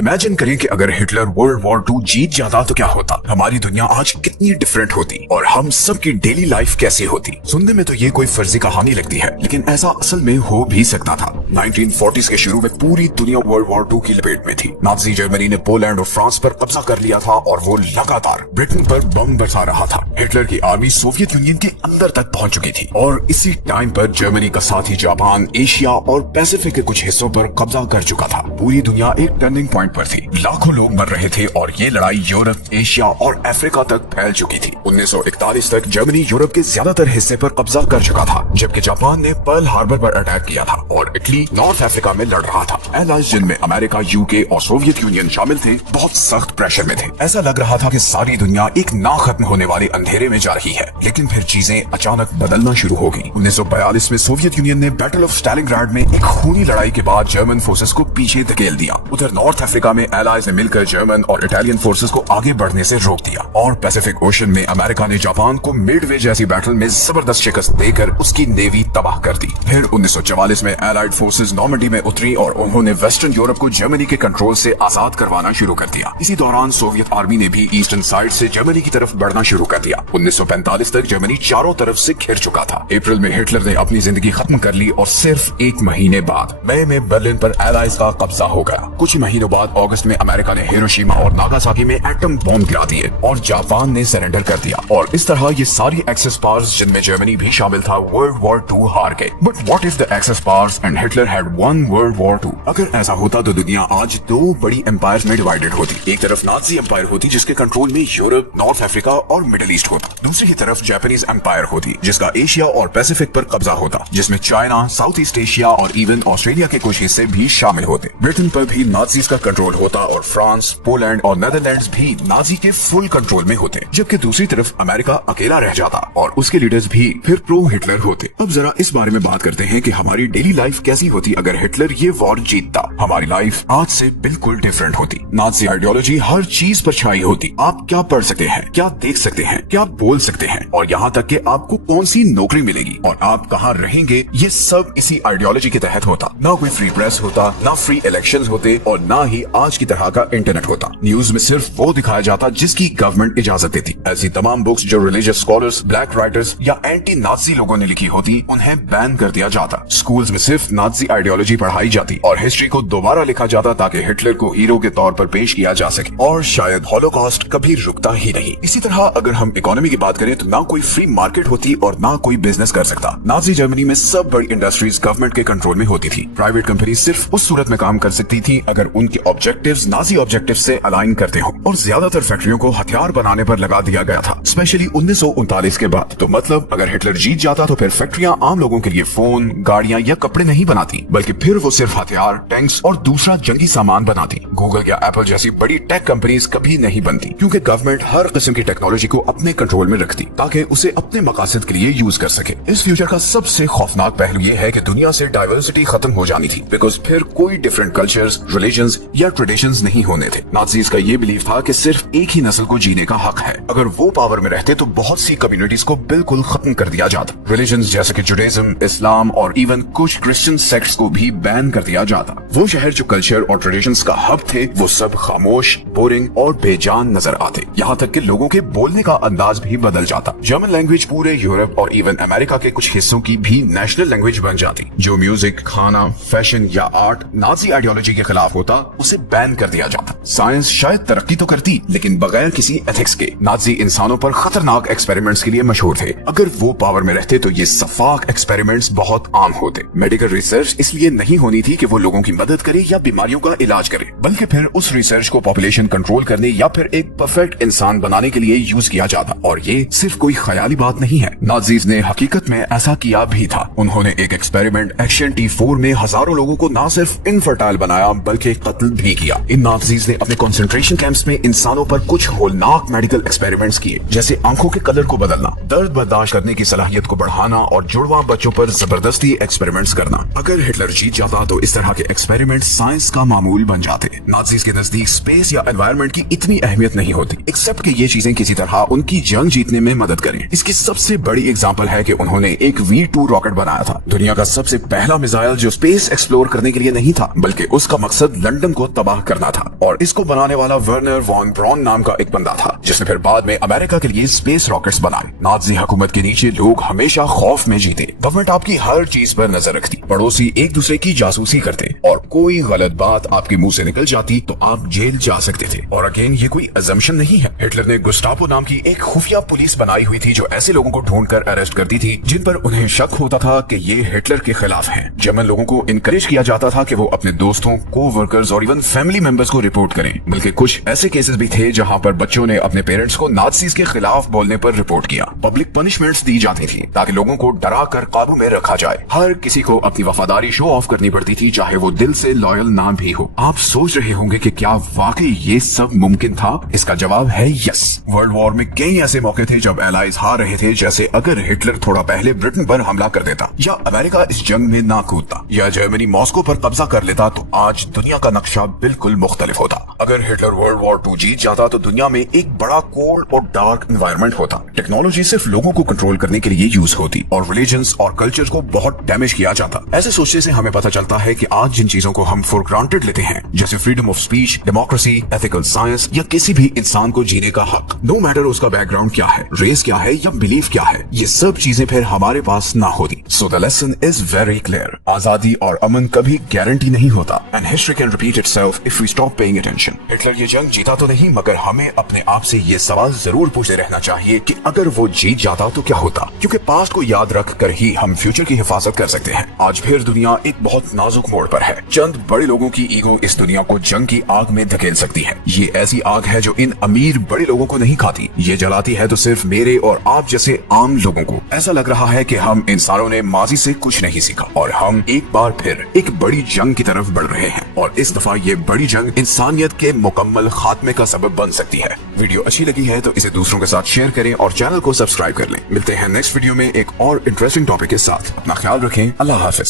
Imagine करें कि अगर हिटलर वर्ल्ड वॉर 2 जीत जाता तो क्या होता, हमारी दुनिया आज कितनी डिफरेंट होती और हम सब की डेली लाइफ कैसी होती। सुनने में तो ये कोई फर्जी कहानी लगती है, लेकिन ऐसा असल में हो भी सकता था। 1940s के शुरू में पूरी दुनिया वर्ल्ड वॉर 2 की लपेट में थी। नाजी जर्मनी ने पोलैंड और फ्रांस पर कब्जा कर लिया था और वो लगातार ब्रिटेन पर बम बरसा रहा था। हिटलर की आर्मी सोवियत यूनियन के अंदर तक पहुंच चुकी थी और इसी टाइम पर जर्मनी का साथी जापान एशिया और पैसिफिक के कुछ हिस्सों पर कब्जा कर चुका था। पूरी दुनिया एक टर्निंग पॉइंट पर थी, लाखों लोग मर रहे थे और ये लड़ाई यूरोप, एशिया और अफ्रीका तक फैल चुकी थी। 1941 तक जर्मनी यूरोप के ज्यादातर हिस्से पर कब्जा कर चुका था, जबकि जापान ने पर्ल हार्बर पर अटैक किया था और इटली नॉर्थ अफ्रीका में लड़ रहा था। एलाइज जिनमें अमेरिका, यूके और सोवियत यूनियन शामिल थे, बहुत सख्त प्रेशर में थे। ऐसा लग रहा था कि सारी दुनिया एक ना खत्म होने वाले अंधेरे में जा रही है, लेकिन फिर चीजें अचानक बदलना शुरू हो गई। 1942 में सोवियत यूनियन ने बैटल ऑफ स्टालिनग्राड में एक खूनी लड़ाई के बाद जर्मन फोर्सेस को पीछे धकेल दिया। उधर नॉर्थ अफ्रीका में एलाइज ने मिलकर जर्मन और इटालियन फोर्सेस को आगे बढ़ने से रोक दिया और पैसिफिक ओशन में अमेरिका ने जापान को मिडवे जैसी बैटल में जबरदस्त शिकस्त देकर उसकी नेवी तबाह कर दी। फिर 1944 में एलाइड फोर्सेस नॉर्मंडी में उतरी और उन्होंने वेस्टर्न यूरोप को जर्मनी के कंट्रोल से आजाद करवाना शुरू कर दिया। इसी दौरान सोवियत आर्मी ने भी ईस्टर्न साइड से जर्मनी की तरफ बढ़ना शुरू कर दिया। 1945 तक जर्मनी चारों तरफ से घिर चुका था। अप्रैल में हिटलर ने अपनी जिंदगी खत्म कर ली और सिर्फ एक महीने बाद मई में बर्लिन पर एलाइज का कब्जा हो गया। कुछ महीनों बाद अगस्त में अमेरिका ने हिरोशिमा और नागासाकी में एटम बॉम्ब गिरा दिए और जापान ने सरेंडर कर दिया और इस तरह ये सारी एक्सेस पावर्स, जिनमें जर्मनी भी शामिल था, वर्ल्ड वॉर 2 हार गए। But what if the Axis powers and Hitler had won world war 2? अगर ऐसा होता तो दुनिया आज 2 बड़ी एम्पायर्स में डिवाइडेड होती। एक तरफ नाजी एम्पायर होती जिसके कंट्रोल में यूरोप, नॉर्थ अफ्रीका और मिडिल ईस्ट होता। दूसरी की तरफ जापानीज एम्पायर होती जिसका एशिया और पैसिफिक पर कब्जा होता, जिसमें चाइना, साउथ ईस्ट एशिया और इवन ऑस्ट्रेलिया के कुछ हिस्से भी शामिल होते। ब्रिटेन पर भी नाजीज का कंट्रोल होता और फ्रांस, पोलैंड और नेदरलैंड्स भी नाजी के फुल कंट्रोल में होते, जबकि दूसरी तरफ अमेरिका अकेला रह जाता और उसके लीडर्स भी फिर प्रो हिटलर होते। अब जरा इस बारे में बात करते हैं कि हमारी डेली लाइफ कैसी होती अगर हिटलर ये वॉर जीतता। हमारी लाइफ आज से बिल्कुल डिफरेंट होती। नाजी आइडियोलॉजी हर चीज पर छाई होती। आप क्या पढ़ सकते हैं, क्या देख सकते हैं, क्या बोल सकते हैं और यहाँ तक कि आपको कौन सी नौकरी मिलेगी और आप कहाँ रहेंगे, ये सब इसी आइडियोलॉजी के तहत होता। ना कोई फ्री प्रेस होता, ना फ्री इलेक्शंस होते और ना ही आज की तरह का इंटरनेट होता। न्यूज में सिर्फ वो दिखाया जाता जिसकी गवर्नमेंट इजाजत देती। ऐसी तमाम बुक्स जो रिलीजियस स्कॉलर्स, ब्लैक राइटर्स या एंटी नाजी लोगों ने लिखी होती, उन्हें बैन कर दिया जाता। स्कूल्स में सिर्फ नाजी आइडियोलॉजी पढ़ाई जाती और हिस्ट्री को दोबारा लिखा जाता ताकि हिटलर को हीरो के तौर पर पेश किया जा सके और शायद हॉलोकॉस्ट कभी रुकता ही नहीं। इसी तरह अगर हम इकोनॉमी की बात करें तो ना कोई फ्री मार्केट होती और ना कोई बिजनेस कर सकता। नाजी जर्मनी में सब बड़ी इंडस्ट्रीज गवर्नमेंट के कंट्रोल में होती थी। प्राइवेट कंपनी सिर्फ उस सूरत में काम कर सकती थी अगर उनके ऑब्जेक्टिव्स नाजी ऑब्जेक्टिव्स से अलाइन करते हो और ज्यादातर फैक्ट्रियों को हथियार बनाने पर लगा दिया गया था, स्पेशली 1939 के बाद। तो मतलब अगर हिटलर जीत जाता तो फिर फैक्ट्रियां आम लोगों के लिए फोन, गाड़ियां या कपड़े नहीं बनाती, बल्कि फिर वो सिर्फ हथियार, टैंक्स और दूसरा जंगी सामान बनाती। गूगल या एप्पल जैसी बड़ी टेक कंपनीज कभी नहीं बनती क्योंकि गवर्नमेंट हर किस्म की टेक्नोलॉजी को अपने कंट्रोल में रखती ताकि उसे अपने मकासद के लिए यूज कर सके। इस फ्यूचर का सबसे खौफनाक पहलू ये है कि दुनिया से डाइवर्सिटी खत्म हो जानी थी, बिकॉज फिर कोई डिफरेंट कल्चर्स, रिलीजन्स या ट्रेडिशंस नहीं होने थे। नाजीज का ये बिलीव था कि सिर्फ एक ही नस्ल को जीने का हक है। अगर वो पावर में रहते तो बहुत सी कम्युनिटीज को बिल्कुल खत्म कर दिया जाता। रिलीजन्स जैसे कि जुडाइज्म, इस्लाम और इवन कुछ क्रिश्चियन सेक्ट्स को भी बैन कर दिया जाता। वो शहर जो कल्चर और ट्रेडिशंस का हब थे वो सब खामोश, बोरिंग और बेजान नजर आते। यहाँ तक कि लोगों के बोलने का अंदाज भी बदल जाता। जर्मन लैंग्वेज पूरे यूरोप और इवन अमेरिका के कुछ हिस्सों की भी नेशनल लैंग्वेज बन जाती। जो म्यूजिक, खाना, फैशन या आर्ट नाजी आइडियोलॉजी के खिलाफ होता उसे बैन कर दिया जाता। साइंस शायद तरक्की तो करती लेकिन बगैर किसी एथिक्स के। नाजी इंसानों पर खतरनाक एक्सपेरिमेंट्स के लिए मशहूर थे। अगर वो पावर में रहते तो ये सफाक एक्सपेरिमेंट्स बहुत आम होते। मेडिकल रिसर्च इसलिए नहीं होनी थी कि वो लोगों की मदद करे या बीमारियों का इलाज करे, बल्कि फिर उस रिसर्च को पॉपुलेशन कंट्रोल करने या फिर एक परफेक्ट इंसान बनाने के लिए यूज किया जाता। और ये सिर्फ कोई ख्याली बात नहीं है, नाजीज ने हकीकत में ऐसा किया भी था। उन्होंने एक एक्सपेरिमेंट एक्शन T4 में हजारों लोगों को न सिर्फ इनफर्टाइल बनाया बल्कि कत्ल भी किया। इन नाजीज ने अपने कंसंट्रेशन कैंप्स में इंसानों पर कुछ होलनाक मेडिकल एक्सपेरिमेंट्स किए, जैसे आंखों के कलर को बदलना, दर्द बर्दाश्त करने की सलाहियत को बढ़ाना और जुड़वा बच्चों पर जबरदस्ती एक्सपेरिमेंट्स करना। अगर हिटलर जीत जाता तो इस तरह के एक्सपेरिमेंट साइंस का मामूल बन जाते। नाज़ीज़ के नजदीक स्पेस या एनवायरनमेंट की इतनी अहमियत नहीं होती, एक्सेप्ट कि ये चीजें किसी तरह उनकी जंग जीतने में मदद करें। इसकी सबसे बड़ी एग्जांपल है कि उन्होंने एक V2 रॉकेट बनाया था, दुनिया का सबसे पहला मिसाइल जो स्पेस एक्सप्लोर करने के लिए नहीं था, बल्कि उसका मकसद लंदन को तबाह करना था। और इसको बनाने वाला वर्नर वॉन ब्रॉन नाम का एक बंदा था, जिसने फिर बाद में अमेरिका के लिए स्पेस रॉकेट्स बनाए। नाज़ी हुकूमत के नीचे लोग हमेशा खौफ में जीते, गवर्नमेंट आपकी हर चीज पर नजर रखती, पड़ोसी एक दूसरे की जासूसी करते, और कोई गलत बात आपके मुंह से निकल जाती तो आप जेल जा सकते थे। और अगेन ये कोई अजम्पशन नहीं है, हिटलर ने गुस्टापो नाम की एक खुफिया पुलिस बनाई हुई थी जो ऐसे लोगों को ढूंढकर अरेस्ट करती थी जिन पर उन्हें शक होता था कि ये हिटलर के खिलाफ हैं। जर्मन लोगों को इनकरेज किया जाता था कि वो अपने दोस्तों, को-वर्कर्स और इवन फैमिली मेंबर्स को रिपोर्ट करें, बल्कि कुछ ऐसे केसेस भी थे जहां पर बच्चों ने अपने पेरेंट्स को नाज़ीज़ के खिलाफ बोलने पर रिपोर्ट किया। पब्लिक पनिशमेंट्स दी जाती थी ताकि लोगों को डरा कर काबू में रखा जाए। हर किसी को अपनी वफादारी शो ऑफ करनी पड़ती थी, चाहे वो दिल से लॉयल ना भी हो। आप सोच रहे होंगे कि क्या वाकई ये सब मुमकिन था? इसका जवाब है यस। वर्ल्ड वॉर में कई ऐसे मौके थे जब एलाइज हार रहे थे, जैसे अगर हिटलर थोड़ा पहले ब्रिटेन पर हमला कर देता, या अमेरिका इस जंग में ना कूदता, या जर्मनी मॉस्को पर कब्जा कर लेता, तो आज दुनिया का नक्शा बिल्कुल मुख्तलिफ होता। अगर हिटलर वर्ल्ड वॉर 2 जीत जाता तो दुनिया में एक बड़ा कोल्ड और डार्क एनवायरनमेंट होता। टेक्नोलॉजी सिर्फ लोगों को कंट्रोल करने के लिए यूज होती और रिलीजन्स और कल्चर को बहुत डैमेज किया जाता। ऐसे सोचने से हमें पता चलता है कि आज जिन चीजों को हम फॉर ग्रांटेड लेते हैं, जैसे freedom of speech, democracy, ethical science या किसी भी इंसान को जीने का हक, नो मैटर उसका बैकग्राउंड क्या है, रेस क्या है या बिलीफ क्या है, ये सब चीजें फिर हमारे पास ना होती। So the lesson is very clear, आजादी और अमन कभी गारंटी नहीं होता, and history can repeat itself if we stop paying attention. Hitler ये जंग जीता तो नहीं, मगर हमें अपने आप से ये सवाल जरूर पूछते रहना चाहिए कि अगर वो जीत जाता तो क्या होता, क्योंकि पास्ट को याद रख कर ही हम फ्यूचर की हिफाजत कर सकते हैं। आज फिर दुनिया एक बहुत नाजुक मोड़ पर है। चंद बड़े लोगों की ईगो इस दुनिया को जंग की आग में धकेल सकती है। ये ऐसी आग है जो इन अमीर बड़े लोगों को नहीं खाती, ये जलाती है तो सिर्फ मेरे और आप जैसे आम लोगों को। ऐसा लग रहा है कि हम इंसानों ने माजी से कुछ नहीं सीखा और हम एक बार फिर एक बड़ी जंग की तरफ बढ़ रहे हैं, और इस दफा ये बड़ी जंग इंसानियत के मुकम्मल खात्मे का सबब बन सकती है। वीडियो अच्छी लगी है तो इसे दूसरों के साथ शेयर करें और चैनल को सब्सक्राइब कर लें। मिलते हैं नेक्स्ट वीडियो में एक और इंटरेस्टिंग टॉपिक के साथ। अपना ख्याल रखें। अल्लाह हाफिज।